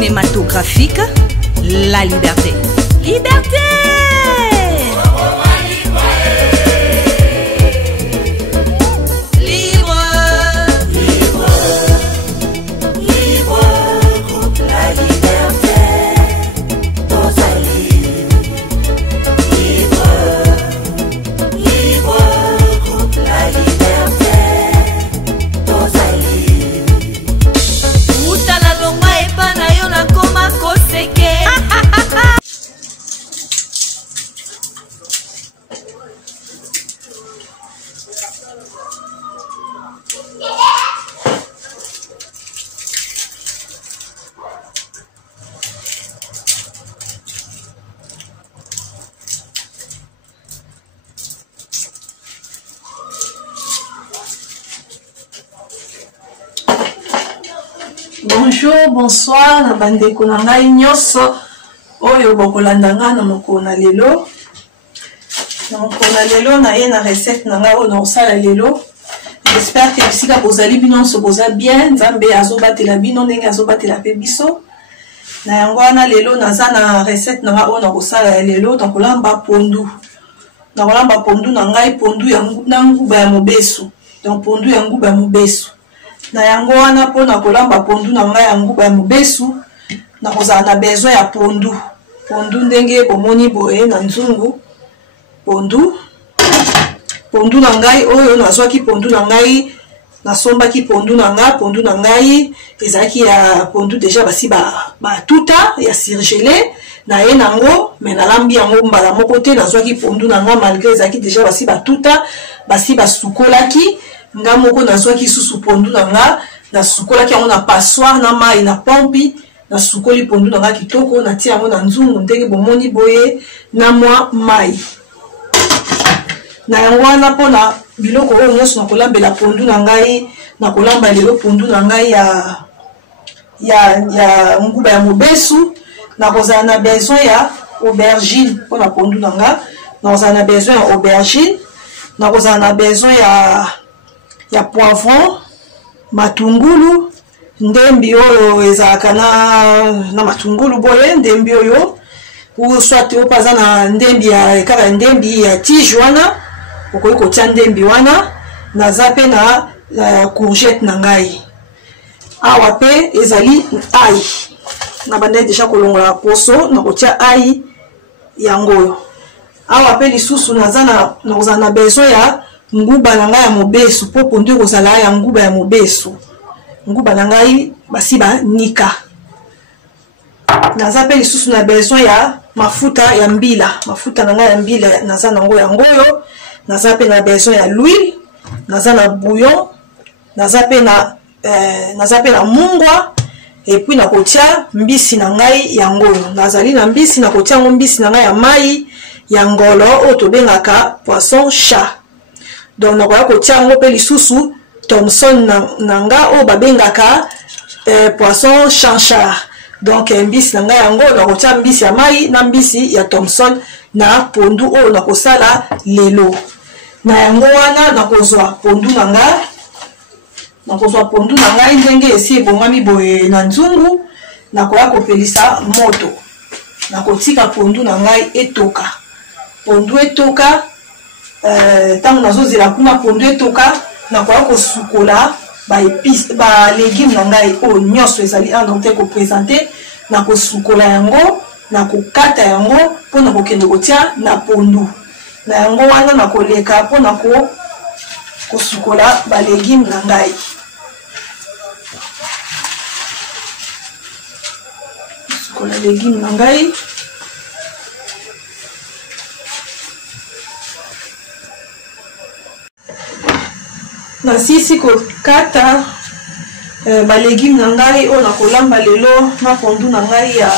cinématographique, la liberté. Liberté! Bonjour, bonsoir, na bandeko na ngai nyoso oyo bokolanda nga na mokolo na lelo. Na mokolo na lelo na ye na recette na ngai oyo na kosala lelo. J'espère que bisika bozali bino so boza bien, nzambe azobatela bino ndenge azobatela pe biso. Na yango wana lelo naza na recette na ngai oyo na kosala ya lelo, na kolamba pondu. Na kolamba pondu na ngai pondu ya nguba ya mobesu. Donc pondu ya nguba ya mobesu. Na yango wana po na kolamba pondu na ngai ya nguba ya mobesu na kozala na besoin ya pondu. Pondu ndenge bomoni boye na nzungu. Pondu na ngai oyo nazwaki pondu na ngai nasombaki pondu na ngai ezalaki ya pondu déjà basi ba tuta ya surgelé na ye nango mais nalambi yango mbala moko te nazwaki pondu na ngai malgré ezalaki déjà basi ba tuta basi basukolaki nga moko nazwaki susu pondu na nga na sukolaki yango na passoire na mai na pompi na sukoli pondu na nga kitoko na tia yango na nzungu ndenge bomoni boye na mwa mai na yango wana mpona biloko oyo nyonso na kolambela pondu na ngai na kolamba lelo pondu na ngai ya nguba ya mobesu na kozala na besoin ya aubergine mpona pondu na nga na kozala na besoin ya aubergine na kozala na besoin ya poivron, matungulu, ndembi oyo ezalaka na matungulu boye, ndembi oyo ou soit opaza na ndembi ya kaka ndembi ya tige wana, okoki kotia ndembi wana, naza pe na courgette na ngai. Awa pe ezali ai. Na bandai deja kolongola poso na kotia ai yango oyo. Awa pe lisusu naza na besoin ya nguba na ngai ya mobesu po pondu kozala ya nguba ya mobesu. Nguba na ngai basi ba nika. Naza pe lisusu na besoin ya mafuta ya mbila. Mafuta na ngai ya mbila naza nango yango yo. Naza pe na besoin ya l'huile, naza na bouillon, naza pe na mungwa et puis na kotia mbisi na ngai yango yo. Nazali na mbisi na kotia ngo mbisi na ngai ya mai ya ngolo oyo tobengaka poisson chat. Donc na koya kotia ngo pe lisusu Thomson na nga oyo babengaka poisson chanchard. Donc mbisi na ngai yango na kotia mbisi ya mai na mbisi ya Thomson na pondu oyo na kosala lelo. Na yango wana na kozwa pondu na nga. Na kozwa pondu na ngai ndenge esi ebongami boye na nzungu na koya kopelisa moto. Na kotika pondu na ngai etoka. Pondu etoka tango nazozela kuna pondu etoka na koya kosukola ba épices ba légumes na ngai oyo nyonso ezali andonte ko présenter na kosukola yango na kokata yango mpona kokende kotia na pondu. Na yango wana na koleka mpona kosukola ba légumes na ngai. Kosukola légumes na ngai. Na sisi kokata ba légumes na ngai oyo na kolamba lelo na pondu na ngai ya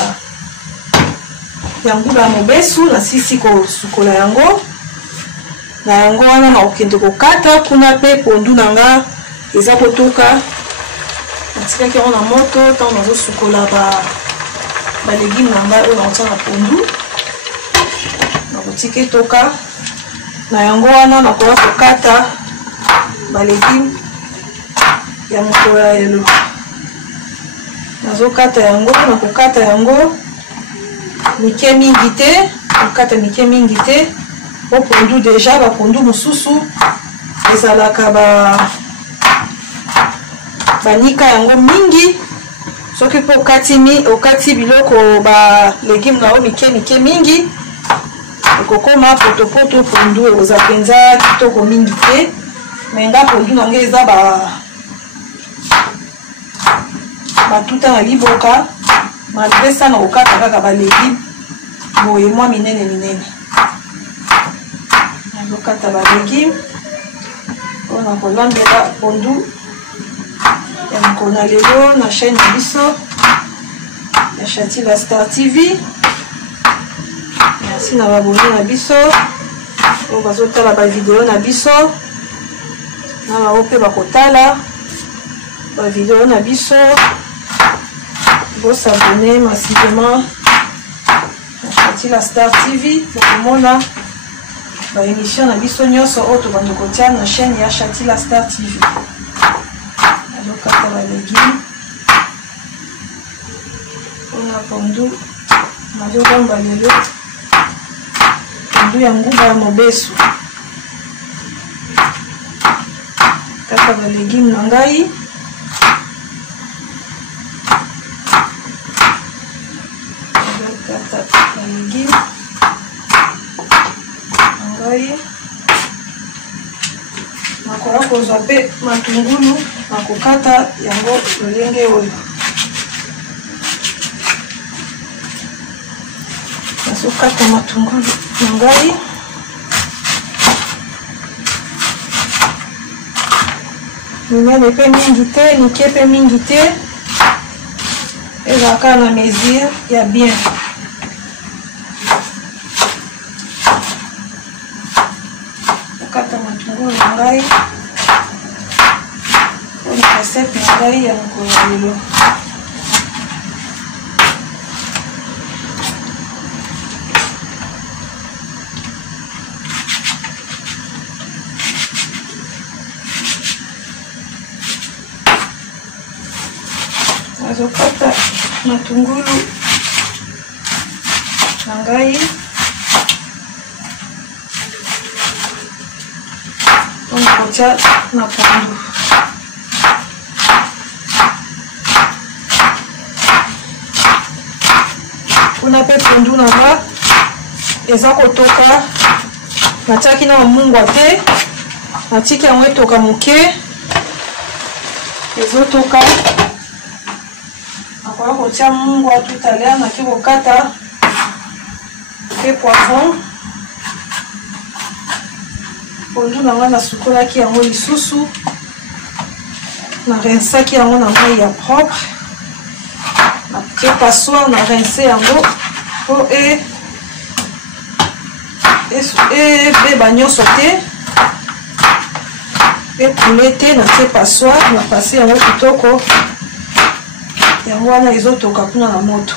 nguba ya mobesu na sisi kosukola yango. Na yango wana na kokende kokata kuna pe pondu na nga eza kotoka. Natikaki yango na moto ntango nazosukola ba légumes na ngai oyo na kotia na pondu. Na kotika etoka. Na yango wana na koya kokata ba légumes ya mokolo ya lelo. Na nazokata yango na kokata yango mike mingi te kokata mike mingi te po pondu deja bapondu mosusu ezalaka banika yango mingi soki mpo okati biloko balégume na yo mike mingi ekokoma potopoto pondu oza mpenza kitoko mingi te me nga pondu nange eza batuta na liboka malgré ça na kokata kaka balégume boye mwa minene nazokata balégume mpona kolambela pondu ya mokolo na lelo na chaîne na biso ya Shatila Star TV. Merci na baboni na biso oyo bazotala bavideo na biso na bango mpe bakotala bavideo na biso. Bosabone massivement na Shatila Star TV pour komona baémission na biso nyonso oyo tobanda kotia na chaîne ya Shatila Star TV. Nazokata balégume mpona pondu nazolamba lelo pondu ya nguba ya mobesu. Kata balégume na ngai nazokata balégume na ngai nakoya kozwa mpe matungulu na kokata yango lolenge oyo. Nazokata matungulu na ngai minene mpe mingi te mike mpe mingi te ezalaka na mesure ya bien. Nakata matungulu na ngai mpona recette na ngai ya mokolo ya lelo. Nazokata matungulu na ngai mpona kotia na pondu. Mpona mpe pondu na nga eza kotoka natiaki na mungwa te natiki yango etoka moke ezotoka. Nakoya kotia mungwa tout à l'heure naki kokata mpe poivron. Pondu na nga nasukolaki yango lisusu na rinsaki yango na mai ya propre natie passoire na rince yango po ebeba nyonso te ekule te natie passoire na pase yango kitoko yango wana ezotoka mpona na moto.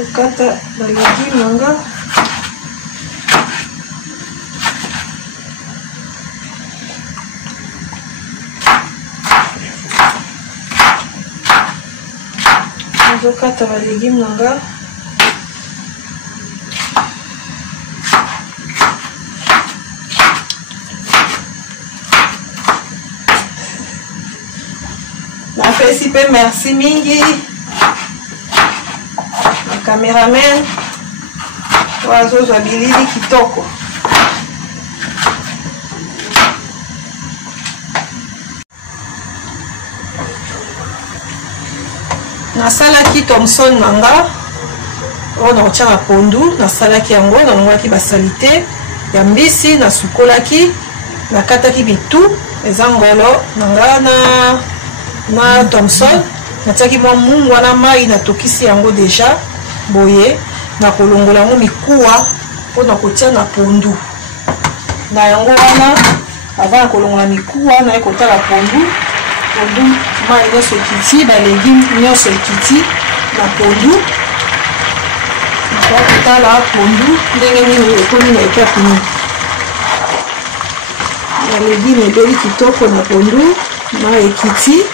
Kokata balégume nanga nazokata balégume nanga napesi mpe merci mingi na cameraman oyo azozwa bilili kitoko. Nasalaki Thomson nanga oyo nakotia na pondu nasalaki yango nangwaki basalite ya mbisi nasukolaki nakataki bitu eza ngolo nanga na Thomson natiaki mwa mungwa na mai natokisi yango deja boye nakolongola yango mikuwa mpona kotia na pondu na yango wana avant nakolongola mikuwa naye kotala pondu mai nyonso ekiti balégume nyonso ekiti na pondu nakoya kotala pondu ndenge nini ekomi na ekipe nini na légume ebeli kitoko na pondu na ekiti.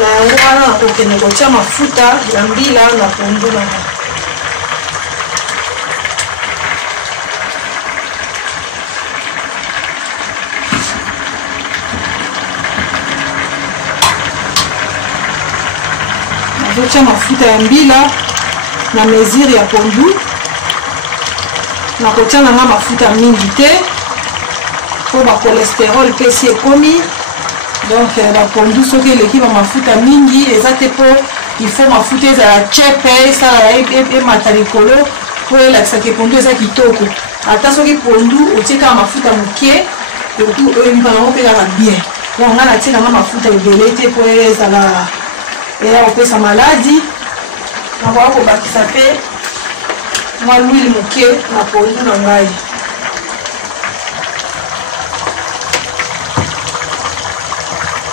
Na yango wana nakokende kotia mafuta ya mbila na pondu na yango. Nazotia mafuta ya mbila na mesure ya pondu. Nakotia nanga mafuta mingi te po ba cholesterol pe si ekomi. Donc la pondu soki eleki ba mafuta mingi eza te po il faut mafuta ezala chepe esala emata likolo po elakisaka pondu eza kitoko. Ata soki pondu otie kaka mafuta moke oyebika nango mpe kaka bien. Donc nga natie nanga mafuta ebele te po ezala eya kopesa maladi. Nakoka kobakisa mpe mwa l'huile moke na pondu na ngai.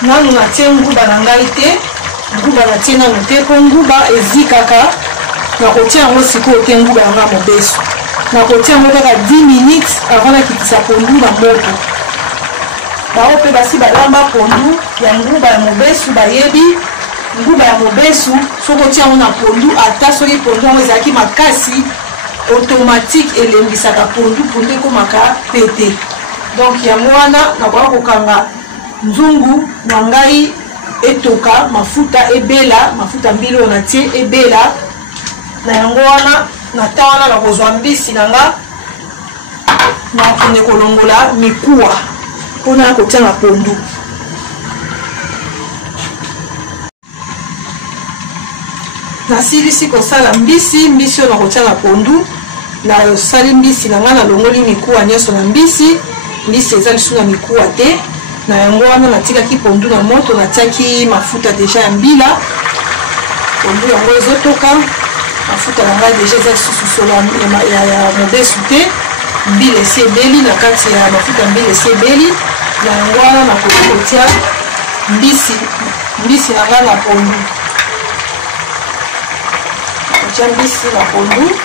Nanu natie nguba na ngai te, nguba natie nanu te po nguba ezikaka. Nakotia yango sikoyo te nguba yanga mobesu. Nakotia yango kaka 10 minutes avant nakitisa pondu na moto. Bao mpe basi balamba pondu ya nguba ya mobesu bayebi nguba ya mobesu soki otia yango na pondu ata soki pondu yango ezalaki makasi automatique elembisaka pondu ekomaka pete. Donc yango wana nakoka kokanga nzungu na ngai etoka mafuta ebela mafuta mbila oyo natie ebela na yango wana na ta wana nakozwa mbisi na nga nakende kolongola mikuwa mpona kotia na pondu. Nasilisi kosala mbisi oyo nakotia na pondu. Nasali mbisi na nga nalongoli mikuwa nyonso na mbisi eza lisu na mikuwa te. Na yango wana natikaki pondu na moto natiaki mafuta deja ya mbila. Pondu yango ezotoka mafuta na ngai deja eza lisusu solo ya mobesu te. Mbila esi ebeli na kati ya mafuta mbila esi ebeli. Na yango wana nakoki kotia mbisi na ngai na pondu. Kotia mbisi na pondu.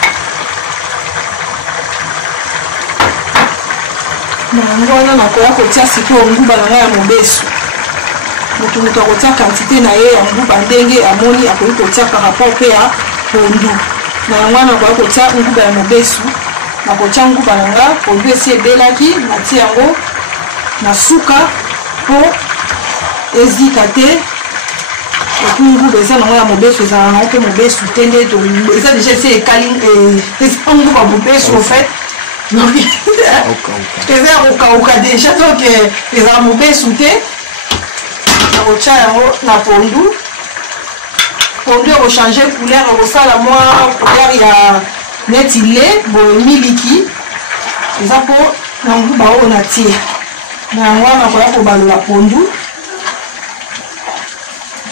Na yango wana nakoya kotia sikoyo nguba na ngai ya mobesu. Moto akotia quantité na ye ya nguba ndenge amoni akoki kotia par rapport pe ya pondu. Na yango wana nakoya kotia nguba ya mobesu. Nakotia nguba na nga pondu esi ebelaki natia yango na suka po ezika te. Epi nguba eza nango ya mobesu ezala nango mpe mobesu te nde eza deja esi ekali eza nguba mobesu en fait. Donc eza kokauka deja donc ezala mobesu te. Nakotia yango na pondu. Pondu ekochange couleur ekosala mwa couleur ya neti le boye miliki eza mpo na nguba oyo natie. Na yango wana nakoya kobalola pondu.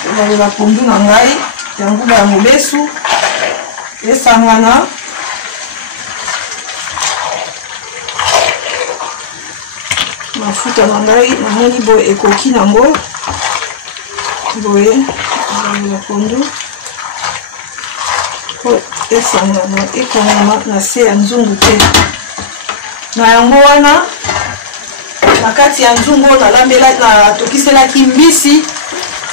Kobalola pondu na ngai ya nguba ya mobesu esangana. Mafuta na ngai namoni boye ekoki nango boye na pondu po esangana ekongama na se ya nzungu te. Na yango wana na kati ya nzungu natokiselaki mbisi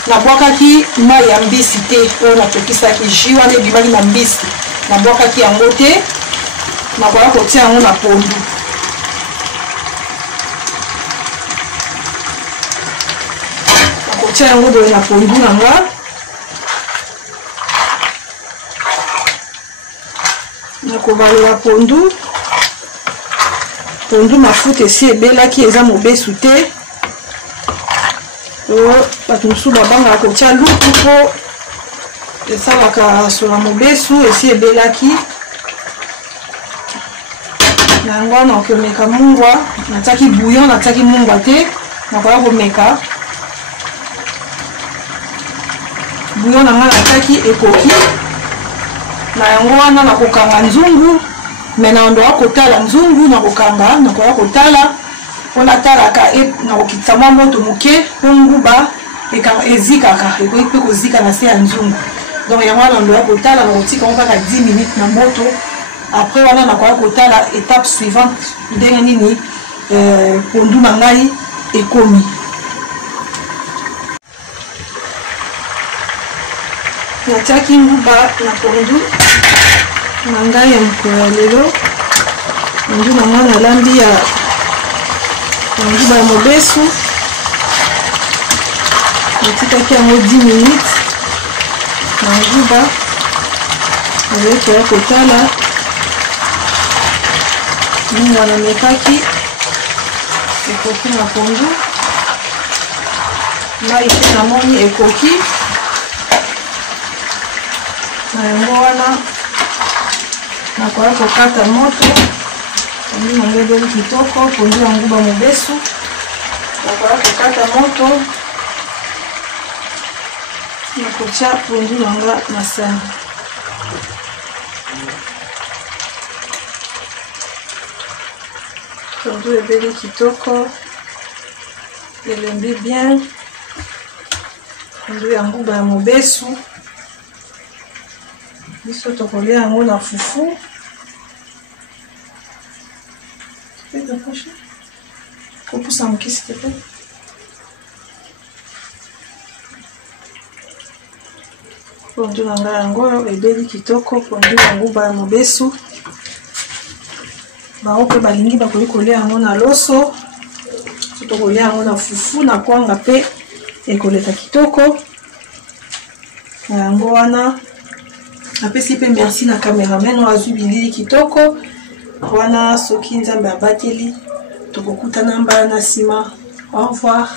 nabwakaki mai ya mbisi te oyo natokisaki jus wana ebimaki na mbisi nabwakaki yango te. Nakoya kotia yango na pondu. Nakotia yango boye na pondu na nga. Nakobalola pondu. Pondu mafuta esi ebelaki eza mobesu te. Bato mosusu babangaka kotia lutu po esalaka sola mobesu esi ebelaki. Na yango wana okemeka mungwa natiaki bouillon natiaki mungwa te. Nakoya komeka bouillon na nga natiaki ekoki. Na yango wana nakokanga nzungu me na ndo akotala nzungu nakokanga nakoya kotala mpona talaka nakokitisa moto moke po nguba ezikaka ekoki mpe kozika na se ya nzungu. donc yango wana ndoya kotala nakotika ngo kaka 10 minutes na moto. Après wana nakoya kotala étape suivante ndenge nini pondu na ngai ekomi. Natiaki nguba na pondu na ngai ya mokolo ya lelo. Pondu na ngai nalambi ya nguba ya mobesu. Natikaki yango 10 minutes na nguba. Nakoya kotala nini wana mekaki ekoki na pondu. Mai pe namoni ekoki na yango wana nakoya kokata moto. Pondu nango ebeli kitoko, pondu ya nguba mobesu. Nakoya kokata moto nakotia pondu nanga na sani. Pondu ebeli kitoko, elembi bien. Pondu ya nguba ya mobesu. Biso tokolia yango na fufu. Kopusa mokisi tepe. Pondu na ngai yango ebeli kitoko, pondu ya nguba ya mobesu. Bango pe balingi bakoli kolia yango na loso. Tokolia yango na fufu na kwanga pe ekoleka kitoko. Na yango wana napesi pe merci na cameraman wazwi bilili kitoko. Wana soki nzambe abateli tokokutana mbala na nsima. Au revoir.